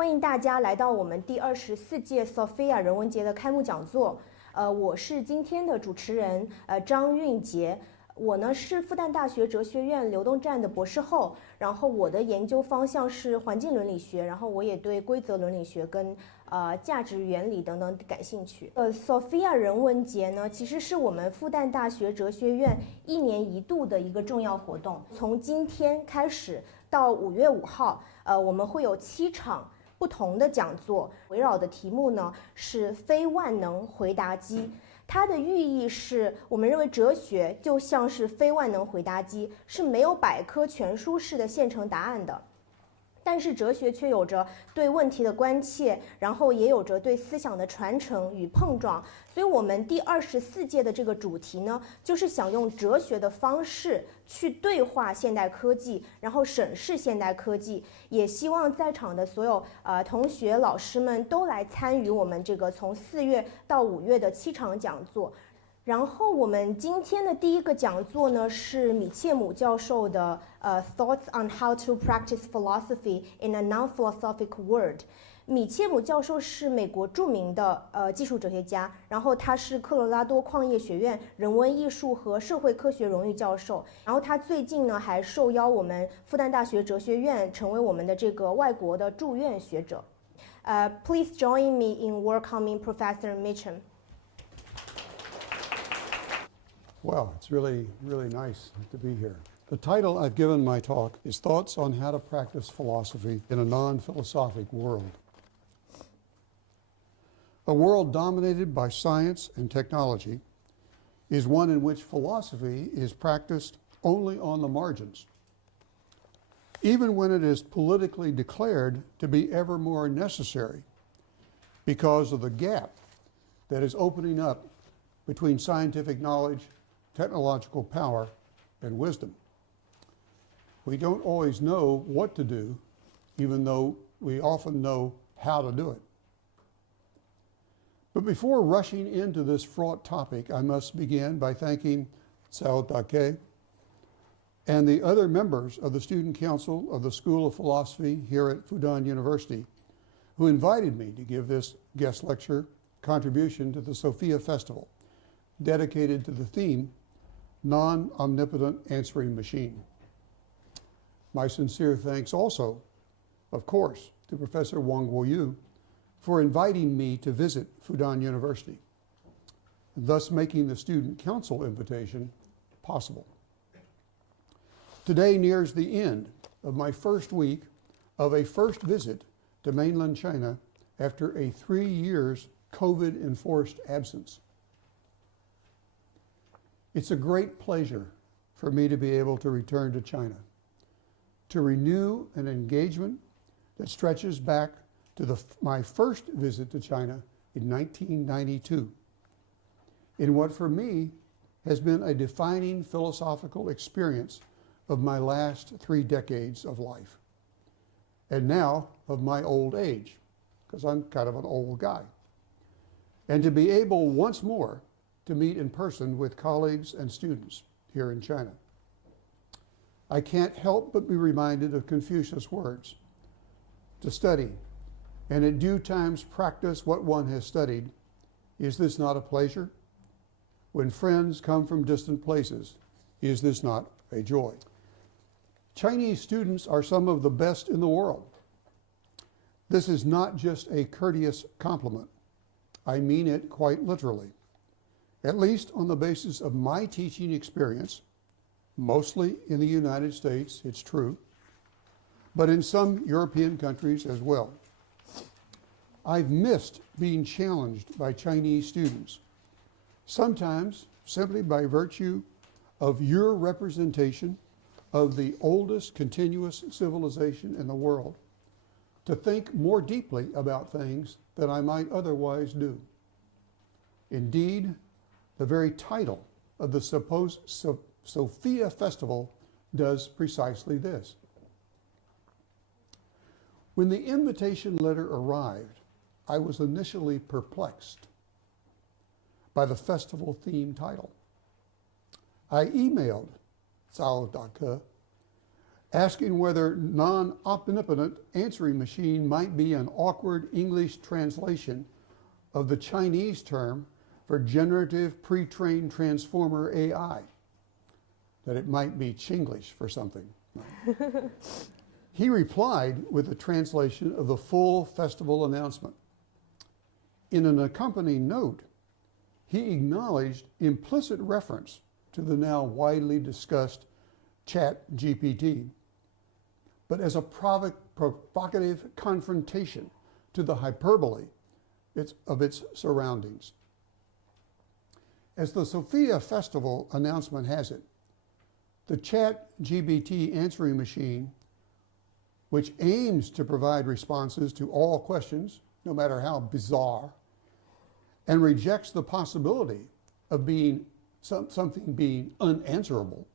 欢迎大家来到我们第24届 Sophia 人文节的开幕讲座。我是今天的主持人张韵杰。我呢是复旦大学哲学院流动站的博士后，然后我的研究方向是环境伦理学，然后我也对规则伦理学跟价值原理等等感兴趣。Sophia 人文节呢，其实是我们复旦大学哲学院1年1度的一个重要活动。从今天开始到5月5号，我们会有7场不同的讲座，围绕的题目呢是非万能回答机。它的寓意是我们认为哲学就像是非万能回答机，是没有百科全书式的现成答案的。但是哲学却有着对问题的关切，然后也有着对思想的传承与碰撞。所以我们第24届的这个主题呢，就是想用哲学的方式去对话现代科技，然后审视现代科技。也希望在场的所有同学、老师们都来参与我们这个从4月到5月的7场讲座。然后我们今天的第一个讲座呢是米切姆教授的Thoughts on how to practice philosophy in a non-philosophic world。米切姆教授是美国著名的技术哲学家，然后他是科罗拉多矿业学院人文艺术和社会科学荣誉教授，然后他最近呢还受邀我们复旦大学哲学院成为我们的这个外国的驻院学者。Please join me in welcoming Professor Mitchum. Well, it's really nice to be here. The title I've given my talk is Thoughts on How to Practice Philosophy in a Non-Philosophic World. A world dominated by science and technology is one in which philosophy is practiced only on the margins, even when it is politically declared to be ever more necessary because of the gap that is opening up between scientific knowledge, technological power, and wisdom. We don't always know what to do, even though we often know how to do it. But before rushing into this fraught topic, I must begin by thanking Cao Dake and the other members of the Student Council of the School of Philosophy here at Fudan University, who invited me to give this guest lecture contribution to the Sophia Festival, dedicated to the theme, Non-Omnipotent Answering Machine. My sincere thanks also, of course, to Professor Wang Guoyu for inviting me to visit Fudan University, thus making the Student Council invitation possible. Today nears the end of my first week of a first visit to mainland China after a 3 years COVID-enforced absence. It's a great pleasure for me to be able to return to China, to renew an engagement that stretches back to my first visit to China in 1992, in what for me has been a defining philosophical experience of my last 3 decades of life, and now of my old age, because I'm kind of an old guy. And to be able once more to meet in person with colleagues and students here in China. I can't help but be reminded of Confucius' words, to study, and in due times practice what one has studied. Is this not a pleasure? When friends come from distant places, is this not a joy? Chinese students are some of the best in the world. This is not just a courteous compliment. I mean it quite literally. At least on the basis of my teaching experience, mostly in the United States, it's true, but in some European countries as well. I've missed being challenged by Chinese students, sometimes simply by virtue of your representation of the oldest continuous civilization in the world, to think more deeply about things than I might otherwise do. Indeed, the very title of the Sophia Festival does precisely this. When the invitation letter arrived, I was initially perplexed by the festival theme title. I emailed Cao Dake asking whether non-omnipotent answering machine might be an awkward English translation of the Chinese term for generative pre-trained transformer AI, that it might be Chinglish for something. He replied with a translation of the full festival announcement. In an accompanying note, he acknowledged implicit reference to the now widely discussed ChatGPT, but as a provocative confrontation to the hyperbole of its surroundings. As the Sophia Festival announcement has it, the ChatGPT answering machine, which aims to provide responses to all questions, no matter how bizarre, and rejects the possibility of something being unanswerable,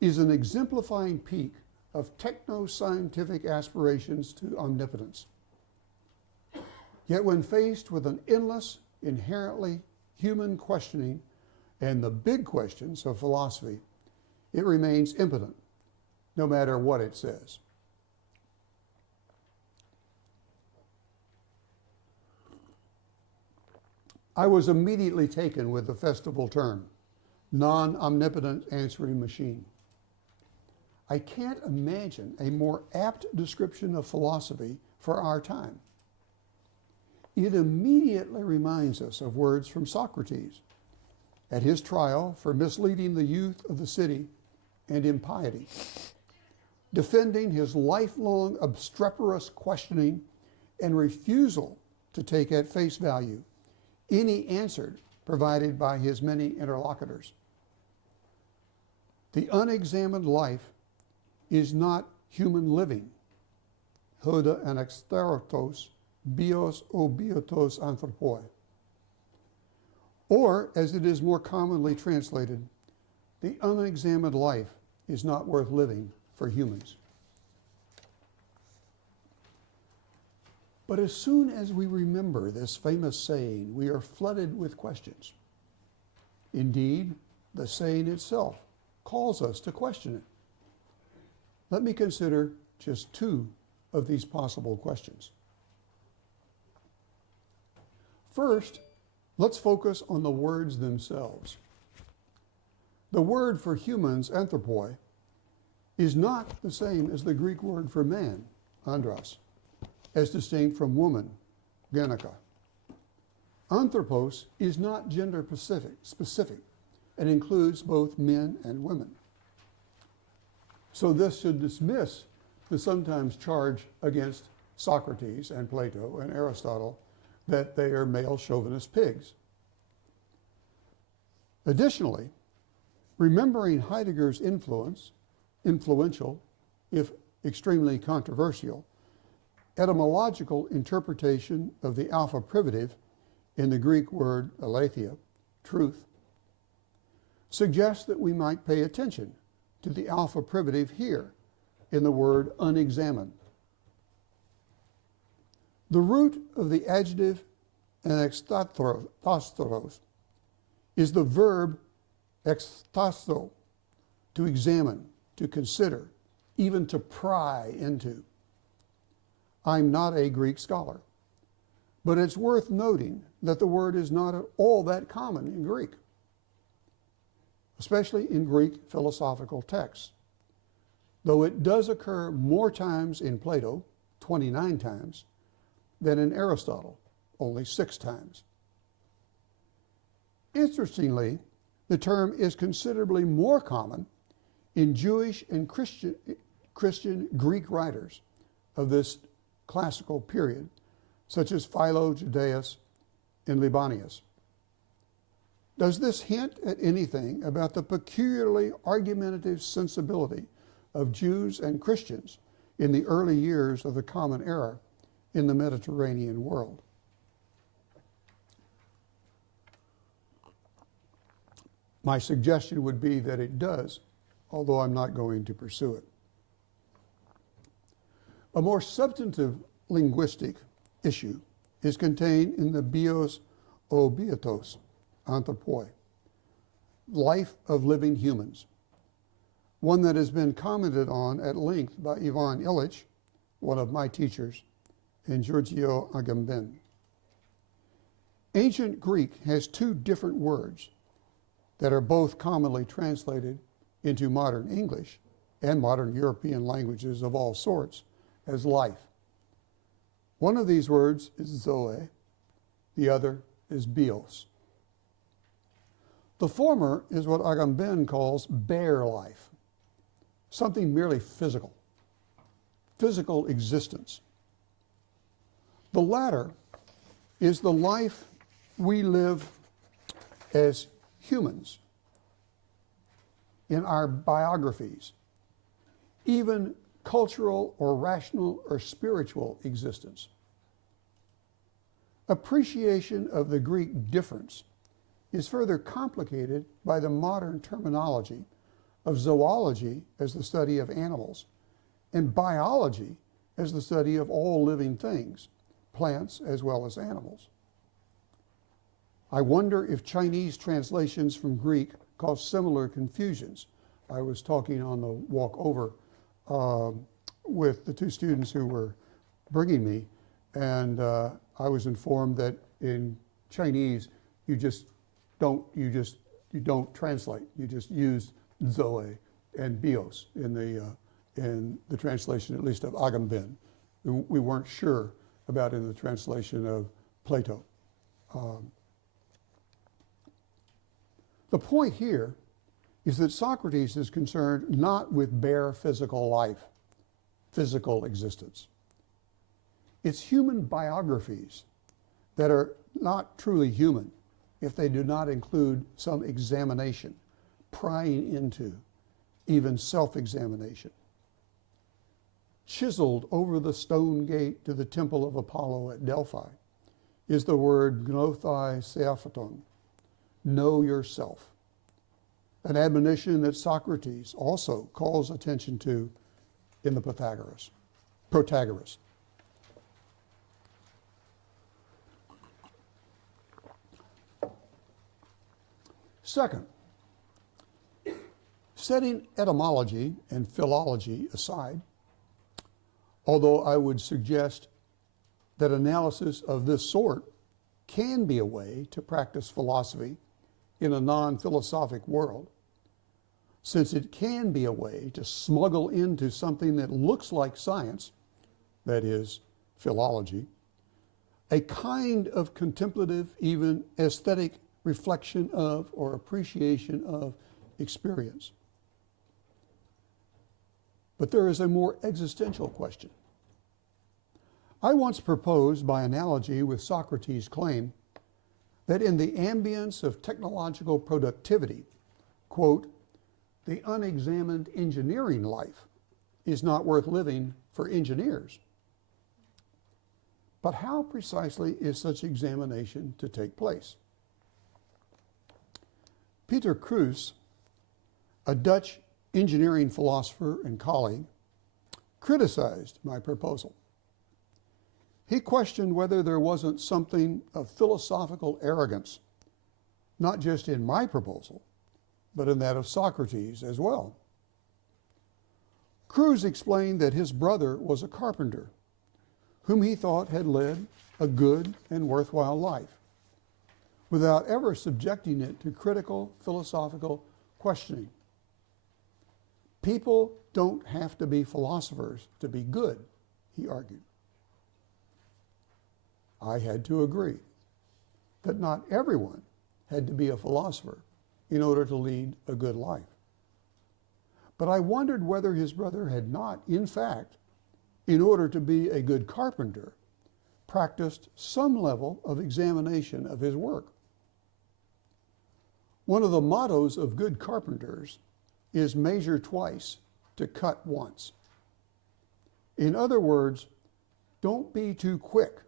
is an exemplifying peak of techno-scientific aspirations to omnipotence. Yet when faced with an endless, inherently human questioning and the big questions of philosophy, it remains impotent, no matter what it says. I was immediately taken with the festival term, non-omnipotent answering machine. I can't imagine a more apt description of philosophy for our time. It immediately reminds us of words from Socrates at his trial for misleading the youth of the city and impiety, defending his lifelong obstreperous questioning and refusal to take at face value any answer provided by his many interlocutors. The unexamined life is not human living. Hoda anexterotos bios o biotos anthropoi. Or, as it is more commonly translated, the unexamined life is not worth living for humans. But as soon as we remember this famous saying, we are flooded with questions. Indeed, the saying itself calls us to question it. Let me consider just two of these possible questions. First, let's focus on the words themselves. The word for humans, anthropoi, is not the same as the Greek word for man, andros, as distinct from woman, genika. Anthropos is not gender specific and includes both men and women. So this should dismiss the sometimes charge against Socrates and Plato and Aristotle that they are male chauvinist pigs. Additionally, remembering Heidegger's influential, if extremely controversial, etymological interpretation of the alpha privative in the Greek word aletheia, truth, suggests that we might pay attention to the alpha privative here in the word unexamined. The root of the adjective extathos is the verb extasto, to examine, to consider, even to pry into. I'm not a Greek scholar, but it's worth noting that the word is not at all that common in Greek, especially in Greek philosophical texts, though it does occur more times in Plato, 29 times, than in Aristotle, only 6 times. Interestingly, the term is considerably more common in Jewish and Christian Greek writers of this classical period, such as Philo, Judaeus, and Libanius. Does this hint at anything about the peculiarly argumentative sensibility of Jews and Christians in the early years of the Common Era in the Mediterranean world? My suggestion would be that it does, although I'm not going to pursue it. A more substantive linguistic issue is contained in the bios o biotos, anthropoi, life of living humans. one that has been commented on at length by Ivan Illich, one of my teachers, and Giorgio Agamben. Ancient Greek has two different words that are both commonly translated into modern English and modern European languages of all sorts as life. One of these words is zoe, the other is bios. The former is what Agamben calls bare life, something merely physical existence. The latter is the life we live as humans in our biographies, even cultural or rational or spiritual existence. Appreciation of the Greek difference is further complicated by the modern terminology of zoology as the study of animals and biology as the study of all living things, plants as well as animals. I wonder if Chinese translations from Greek cause similar confusions. I was talking on the walk over with the two students who were bringing me, and I was informed that in Chinese you don't translate. You just use zoe and bios in the translation, at least of Agamben. We weren't sure about in the translation of Plato. The point here is that Socrates is concerned not with bare physical life, physical existence. It's human biographies that are not truly human if they do not include some examination, prying into, even self-examination. Chiseled over the stone gate to the temple of Apollo at Delphi is the word gnothai seaphaton, know yourself, an admonition that Socrates also calls attention to in the Protagoras. Second, setting etymology and philology aside, although I would suggest that analysis of this sort can be a way to practice philosophy in a non-philosophic world, since it can be a way to smuggle into something that looks like science, that is, philology, a kind of contemplative, even aesthetic reflection of or appreciation of experience. But there is a more existential question. I once proposed by analogy with Socrates' claim that in the ambience of technological productivity, quote, the unexamined engineering life is not worth living for engineers. But how precisely is such examination to take place? Peter Kruse, a Dutch engineering philosopher and colleague, criticized my proposal. He questioned whether there wasn't something of philosophical arrogance, not just in my proposal, but in that of Socrates as well. Kruse explained that his brother was a carpenter, whom he thought had led a good and worthwhile life, without ever subjecting it to critical philosophical questioning. People don't have to be philosophers to be good, he argued. I had to agree that not everyone had to be a philosopher in order to lead a good life. But I wondered whether his brother had not, in fact, in order to be a good carpenter, practiced some level of examination of his work. One of the mottos of good carpenters is measure twice to cut once. In other words, don't be too quick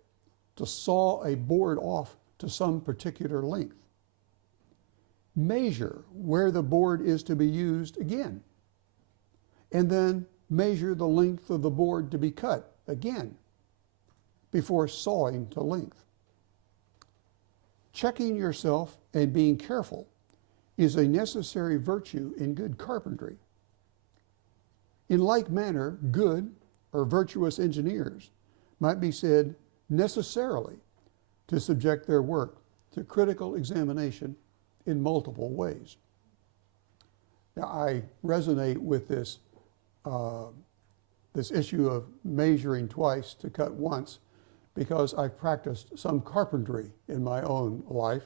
to saw a board off to some particular length. Measure where the board is to be used again, and then measure the length of the board to be cut again before sawing to length. Checking yourself and being careful is a necessary virtue in good carpentry, In like manner, good or virtuous engineers might be said necessarily to subject their work to critical examination in multiple ways. Now, I resonate with this issue of measuring twice to cut once because I've practiced some carpentry in my own life.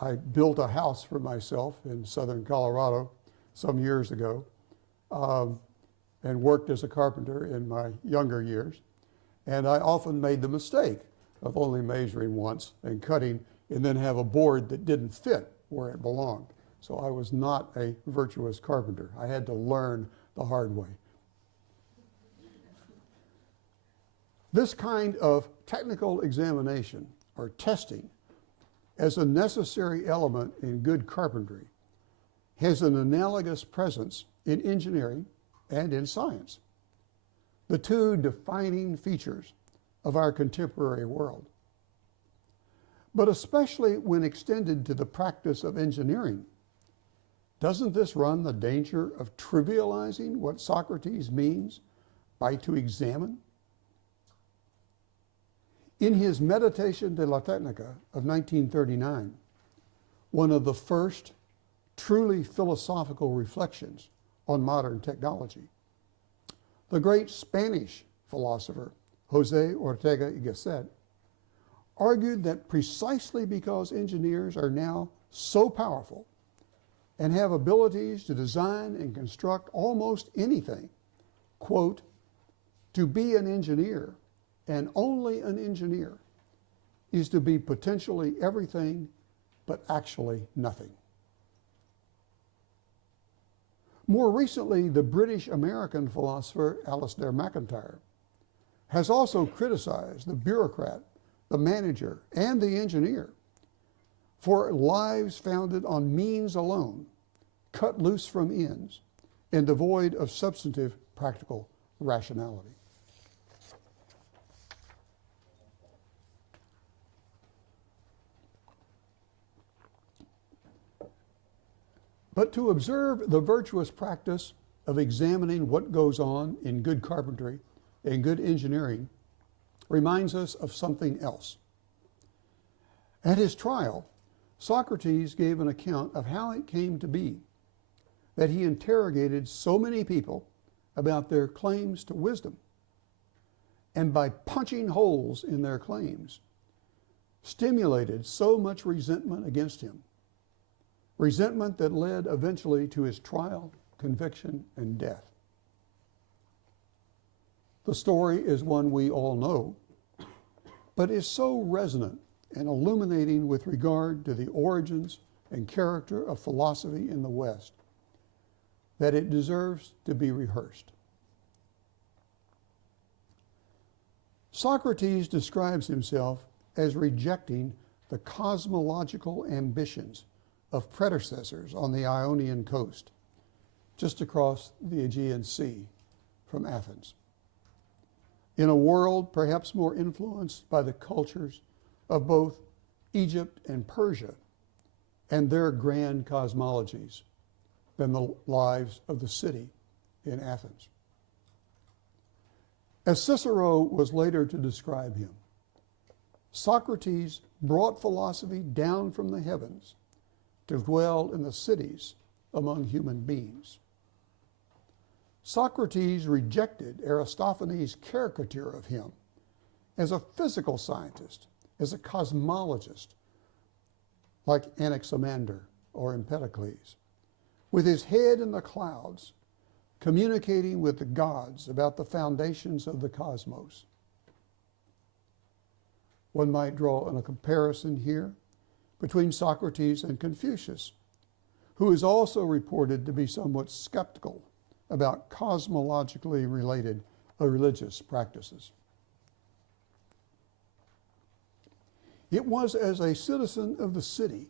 I built a house for myself in southern Colorado some years ago and worked as a carpenter in my younger years. And I often made the mistake of only measuring once and cutting and then have a board that didn't fit where it belonged. So I was not a virtuous carpenter. I had to learn the hard way. This kind of technical examination or testing as a necessary element in good carpentry has an analogous presence in engineering and in science, the two defining features of our contemporary world. But especially when extended to the practice of engineering, doesn't this run the danger of trivializing what Socrates means by to examine? In his Meditation de la Technica of 1939, one of the first truly philosophical reflections on modern technology, the great Spanish philosopher Jose Ortega y Gasset argued that precisely because engineers are now so powerful and have abilities to design and construct almost anything, quote, to be an engineer and only an engineer is to be potentially everything but actually nothing. More recently, the British-American philosopher Alasdair MacIntyre has also criticized the bureaucrat, the manager, and the engineer for lives founded on means alone, cut loose from ends, and devoid of substantive practical rationality. But to observe the virtuous practice of examining what goes on in good carpentry and good engineering reminds us of something else. At his trial, Socrates gave an account of how it came to be that he interrogated so many people about their claims to wisdom, and by punching holes in their claims, stimulated so much resentment against him, resentment that led eventually to his trial, conviction, and death. The story is one we all know, but is so resonant and illuminating with regard to the origins and character of philosophy in the West that it deserves to be rehearsed. Socrates describes himself as rejecting the cosmological ambitions of predecessors on the Ionian coast, just across the Aegean Sea from Athens. In a world perhaps more influenced by the cultures of both Egypt and Persia and their grand cosmologies than the lives of the city in Athens. As Cicero was later to describe him, Socrates brought philosophy down from the heavens to dwell in the cities among human beings. Socrates rejected Aristophanes' caricature of him as a physical scientist, as a cosmologist, like Anaximander or Empedocles, with his head in the clouds, communicating with the gods about the foundations of the cosmos. One might draw a comparison here between Socrates and Confucius, who is also reported to be somewhat skeptical about cosmologically related religious practices. It was as a citizen of the city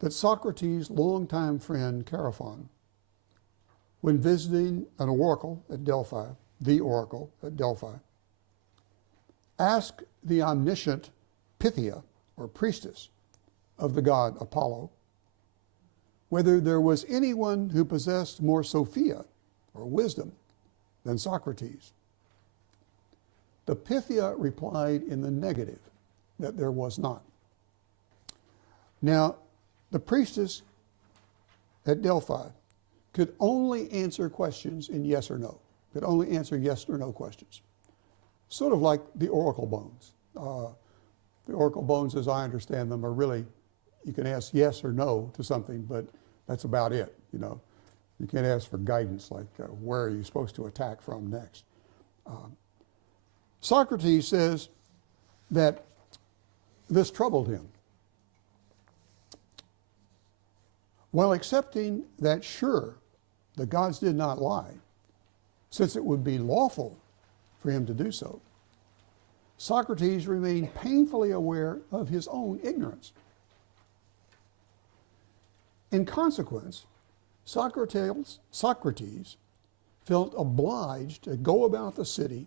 that Socrates' longtime friend Chaerephon, when visiting an oracle at Delphi, the oracle at Delphi, asked the omniscient Pythia, or priestess, of the god Apollo, whether there was anyone who possessed more Sophia or wisdom than Socrates? The Pythia replied in the negative, that there was not. Now, the priestess at Delphi could only answer questions in yes or no, could only answer yes or no questions. Sort of like the oracle bones. The oracle bones, as I understand them, are really, you can ask yes or no to something, but that's about it, you know. You can't ask for guidance, like where are you supposed to attack from next. Socrates says that this troubled him. While accepting that, sure, the gods did not lie, since it would be lawful for him to do so, Socrates remained painfully aware of his own ignorance. In consequence, Socrates felt obliged to go about the city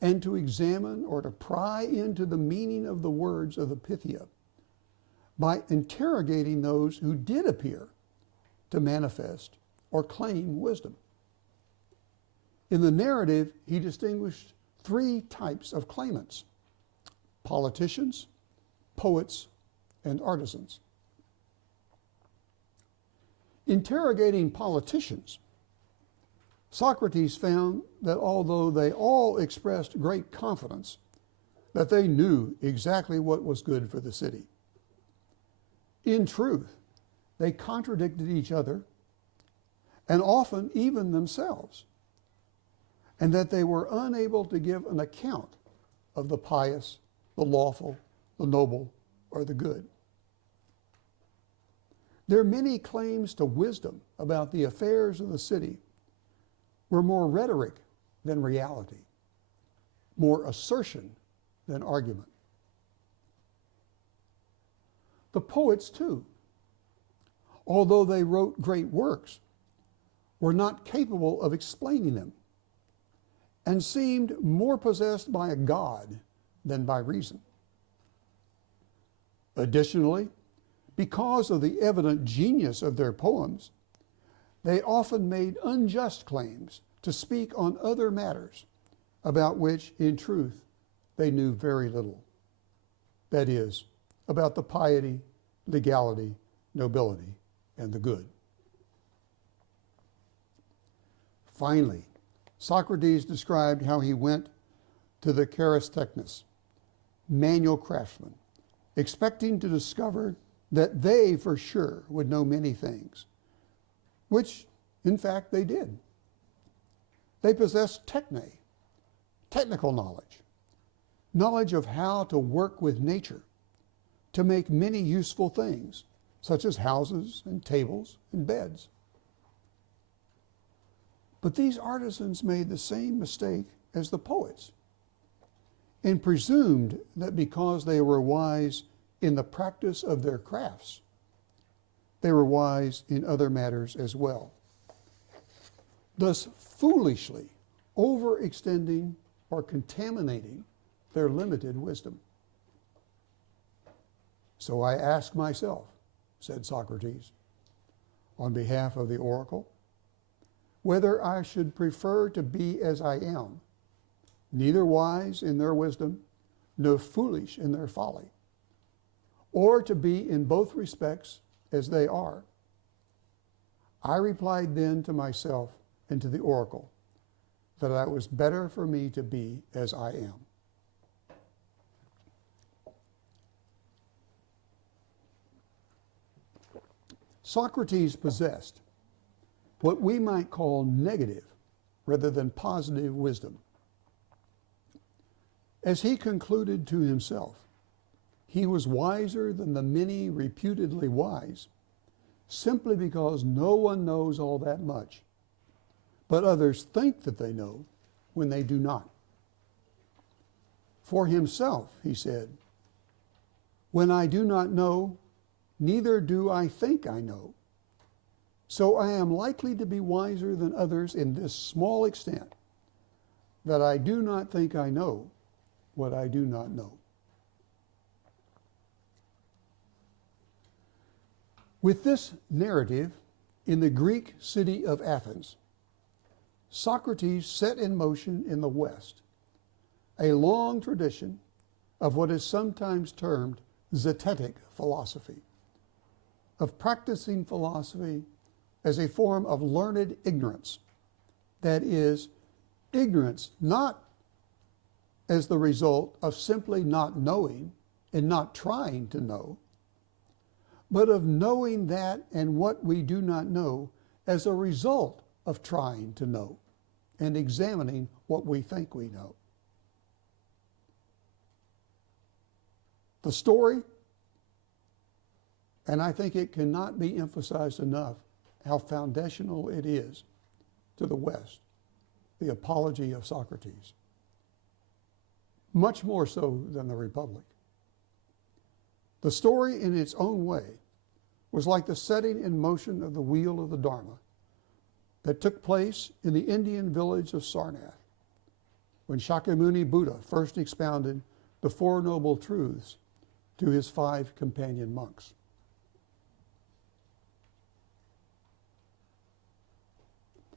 and to examine or to pry into the meaning of the words of the Pythia by interrogating those who did appear to manifest or claim wisdom. In the narrative, he distinguished three types of claimants: politicians, poets, and artisans. Interrogating politicians, Socrates found that although they all expressed great confidence that they knew exactly what was good for the city, in truth, they contradicted each other and often even themselves, and that they were unable to give an account of the pious, the lawful, the noble, or the good. Their many claims to wisdom about the affairs of the city were more rhetoric than reality, more assertion than argument. The poets, too, although they wrote great works, were not capable of explaining them and seemed more possessed by a god than by reason. Additionally, because of the evident genius of their poems, they often made unjust claims to speak on other matters about which, in truth, they knew very little. That is, about the piety, legality, nobility, and the good. Finally, Socrates described how he went to the Charistechnists, manual craftsmen, expecting to discover that they for sure would know many things, which in fact they did. They possessed technical knowledge, knowledge of how to work with nature, to make many useful things, such as houses and tables and beds. But these artisans made the same mistake as the poets and presumed that because they were wise in the practice of their crafts, they were wise in other matters as well, thus foolishly overextending or contaminating their limited wisdom. So I ask myself, said Socrates, on behalf of the oracle, whether I should prefer to be as I am, neither wise in their wisdom, nor foolish in their folly, or to be in both respects as they are. I replied then to myself and to the oracle that it was better for me to be as I am. Socrates possessed what we might call negative rather than positive wisdom. As he concluded to himself, he was wiser than the many reputedly wise, simply because no one knows all that much, but others think that they know when they do not. For himself, he said, when I do not know, neither do I think I know. So I am likely to be wiser than others in this small extent, that I do not think I know what I do not know. With this narrative in the Greek city of Athens, Socrates set in motion in the West a long tradition of what is sometimes termed zetetic philosophy, of practicing philosophy as a form of learned ignorance, that is, ignorance not as the result of simply not knowing and not trying to know, but of knowing that and what we do not know as a result of trying to know and examining what we think we know. The story, and I think it cannot be emphasized enough how foundational it is to the West, the apology of Socrates, much more so than the Republic. The story in its own way was like the setting in motion of the wheel of the Dharma that took place in the Indian village of Sarnath when Shakyamuni Buddha first expounded the Four Noble Truths to his 5 companion monks.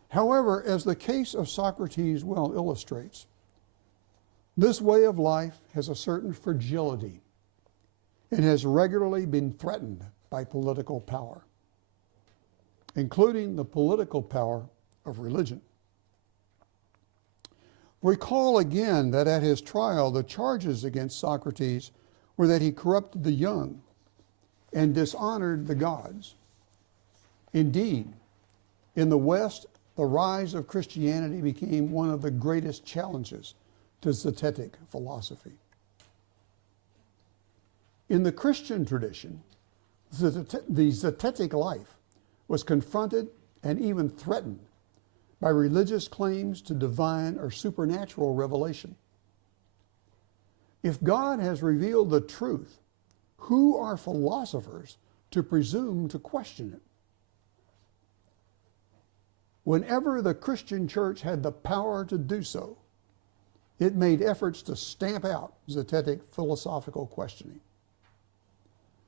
However, as the case of Socrates well illustrates, this way of life has a certain fragility and has regularly been threatened by political power, including the political power of religion. Recall again that at his trial, the charges against Socrates were that he corrupted the young and dishonored the gods. Indeed, in the West, the rise of Christianity became one of the greatest challenges to zetetic philosophy. In the Christian tradition, the zetetic life was confronted and even threatened by religious claims to divine or supernatural revelation. If God has revealed the truth, who are philosophers to presume to question it? Whenever the Christian church had the power to do so, it made efforts to stamp out zetetic philosophical questioning.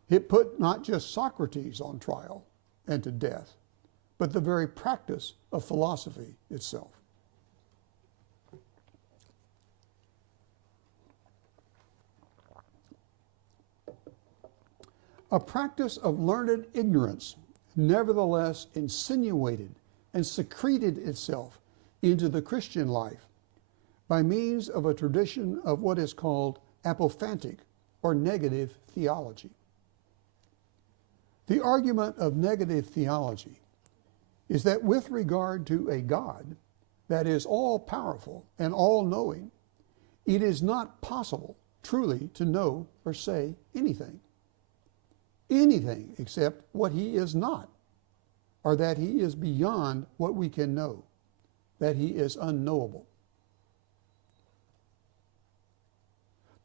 It put not just Socrates on trial and to death, but the very practice of philosophy itself. A practice of learned ignorance nevertheless insinuated and secreted itself into the Christian life by means of a tradition of what is called apophantic or negative theology. The argument of negative theology is that with regard to a God that is all-powerful and all-knowing, it is not possible truly to know or say anything except what he is not, or that he is beyond what we can know, that he is unknowable.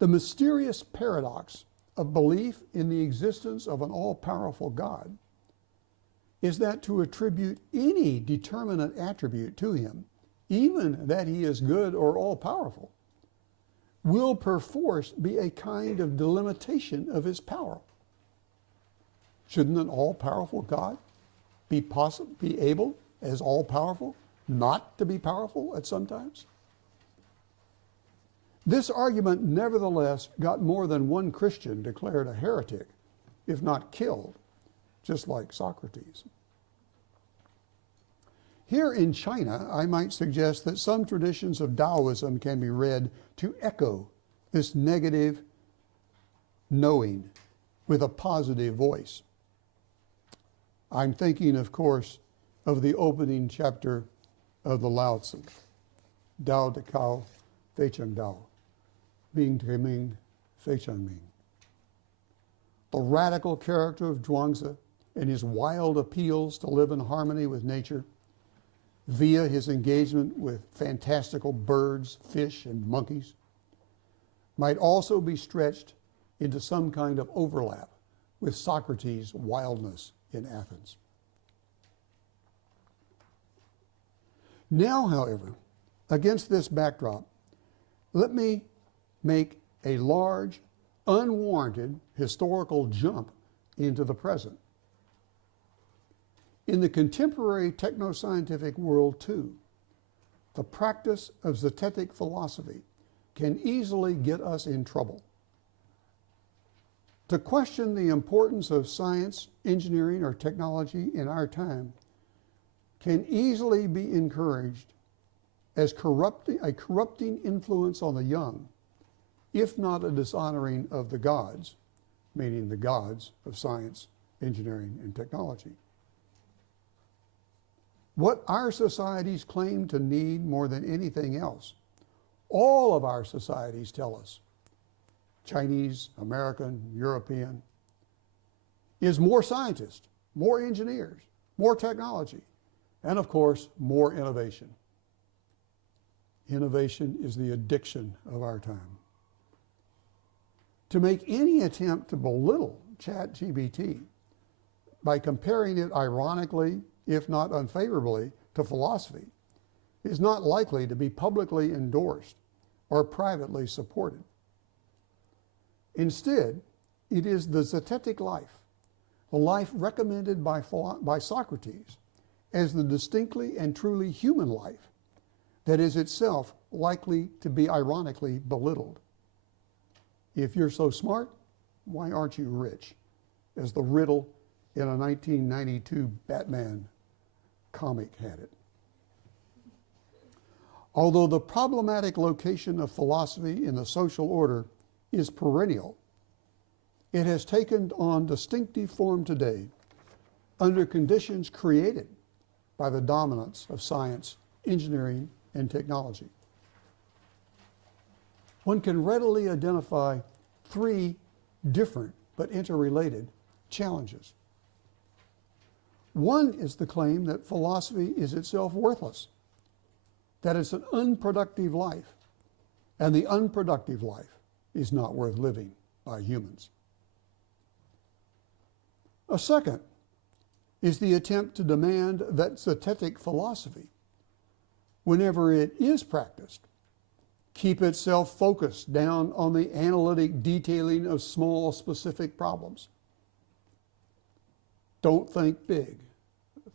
The mysterious paradox of belief in the existence of an all-powerful God is that to attribute any determinate attribute to him, even that he is good or all-powerful, will perforce be a kind of delimitation of his power. Shouldn't an all-powerful God be able, as all-powerful, not to be powerful at some times? This argument nevertheless got more than one Christian declared a heretic, if not killed, just like Socrates. Here in China, I might suggest that some traditions of Taoism can be read to echo this negative knowing with a positive voice. I'm thinking, of course, of the opening chapter of the Lao Tzu, Dao de Cao, Fei Cheng Dao, Ming Te Ming, Fei Cheng Ming. The radical character of Zhuangzi and his wild appeals to live in harmony with nature via his engagement with fantastical birds, fish, and monkeys might also be stretched into some kind of overlap with Socrates' wildness in Athens. Now, however, against this backdrop, let me make a large, unwarranted historical jump into the present. In the contemporary technoscientific world, too, the practice of zetetic philosophy can easily get us in trouble. To question the importance of science, engineering, or technology in our time can easily be encouraged as a corrupting influence on the young, if not a dishonoring of the gods, meaning the gods of science, engineering, and technology. What our societies claim to need more than anything else, all of our societies tell us, Chinese, American, European, is more scientists, more engineers, more technology, and of course, more innovation. Innovation is the addiction of our time. To make any attempt to belittle ChatGPT by comparing it ironically, if not unfavorably, to philosophy is not likely to be publicly endorsed or privately supported. Instead, it is the zetetic life, the life recommended by Socrates as the distinctly and truly human life, that is itself likely to be ironically belittled. If you're so smart, why aren't you rich? As the riddle in a 1992 Batman comic had it. Although the problematic location of philosophy in the social order is perennial, it has taken on distinctive form today under conditions created by the dominance of science, engineering, and technology. One can readily identify three different but interrelated challenges. One is the claim that philosophy is itself worthless, that it's an unproductive life, and the unproductive life is not worth living by humans. A second is the attempt to demand that zetetic philosophy, whenever it is practiced, keep itself focused down on the analytic detailing of small specific problems. Don't think big,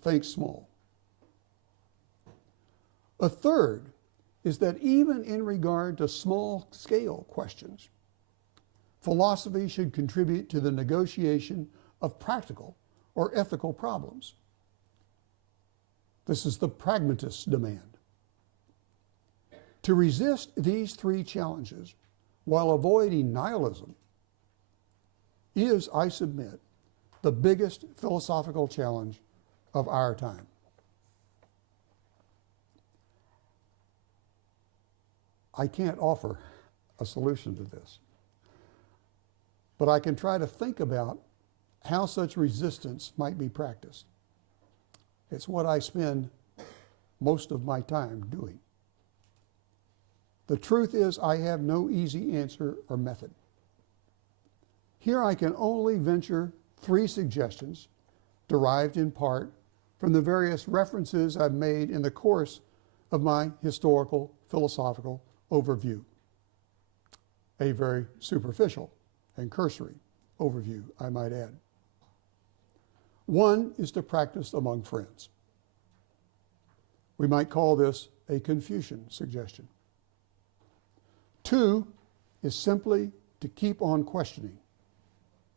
think small. A third is that even in regard to small-scale questions, philosophy should contribute to the negotiation of practical or ethical problems. This is the pragmatist's demand. To resist these three challenges while avoiding nihilism is, I submit, the biggest philosophical challenge of our time. I can't offer a solution to this, but I can try to think about how such resistance might be practiced. It's what I spend most of my time doing. The truth is, I have no easy answer or method. Here I can only venture three suggestions derived in part from the various references I've made in the course of my historical philosophical overview. A very superficial and cursory overview, I might add. One is to practice among friends. We might call this a Confucian suggestion. Two is simply to keep on questioning,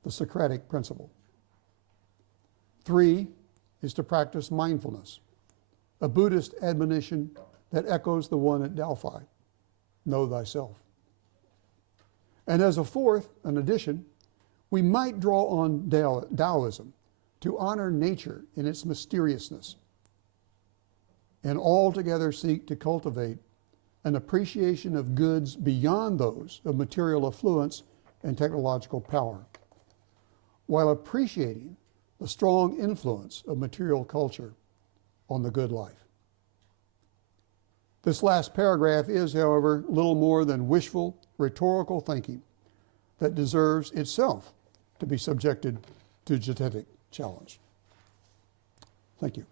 the Socratic principle. Three is to practice mindfulness, a Buddhist admonition that echoes the one at Delphi, know thyself. And as a fourth, an addition, we might draw on Taoism to honor nature in its mysteriousness and altogether seek to cultivate an appreciation of goods beyond those of material affluence and technological power, while appreciating the strong influence of material culture on the good life. This last paragraph is, however, little more than wishful, rhetorical thinking that deserves itself to be subjected to zetetic challenge. Thank you.